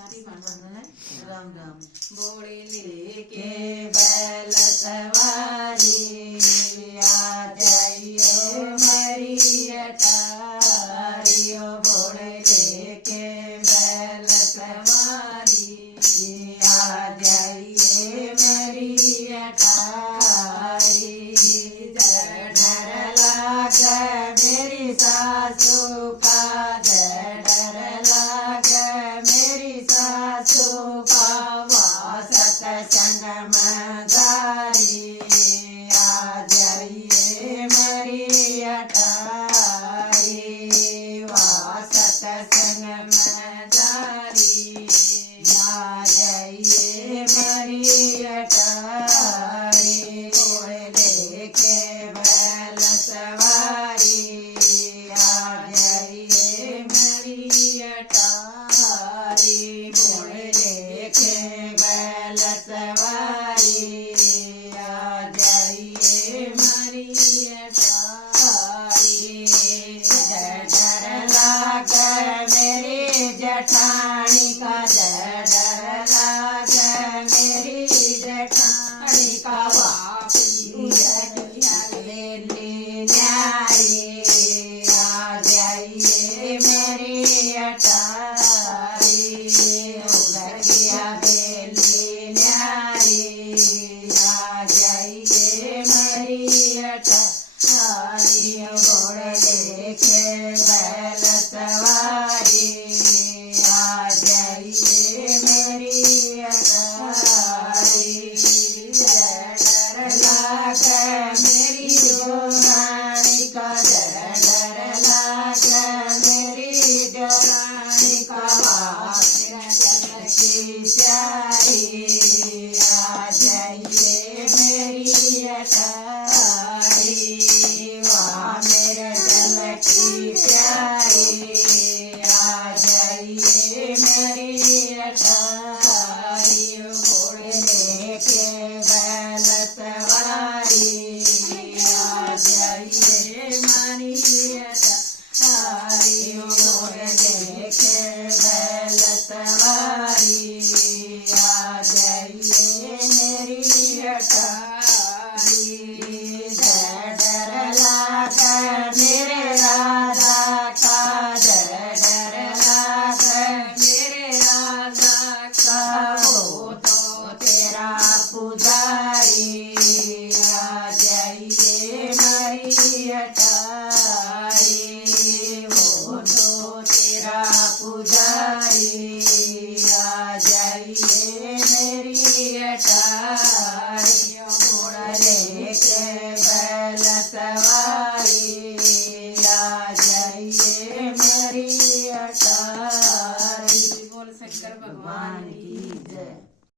राम राम। बोले लेके बैल सवारी आ जाइयो हरी अटारी। ओ बोले लेके बैल सवारी आ जाइए मेरी अटारी। डर लागे मेरी सासू का, डर लागे मेरी सासू का। सत्संग में गारी आ जाइए मेरी अटारी। सत्संग में गारी आ जाइए मेरी अटारी। घोड़े लेके बैल सवारी आ जाइए मेरी अटारी। घोड़े लेके बैल सवारी आ जाइए मेरी अटारी। डर लागे मेरी जेठानी का, डर लागे मेरी जेठानी का। वापी हवेली न्यारी आ जाइए मेरी अटारी। उधर गया बेली न्यारी आ जाइए मेरी अटारी। घोड़े लेके बैल सवारी आ जाइए मेरी अटारी। डर लागे मेरी जोरानी का, डर लागे मेरी जोरानी का। जल की प्यारी आ जाइए मेरी अटारी। वहाँ मेरे जल की प्यारी आ जाइए मेरी अटारी। घोड़े लेके बैल सवारी आ जाइए मेरी अटारी। घोड़े लेके बैल सवारी आ जाइए मेरी अटारी। डर लागे मेरे राजा का, डर लागे मेरे राजा का। वो तो तेरा पुजारी आ जाइए मेरी अटारी। वो तो तेरा पुजारी आ जाइए मेरी अटारी। घोड़ा लेके बैल सवारी आ जाइए मेरी अटारी। बोल शंकर भगवान की जय।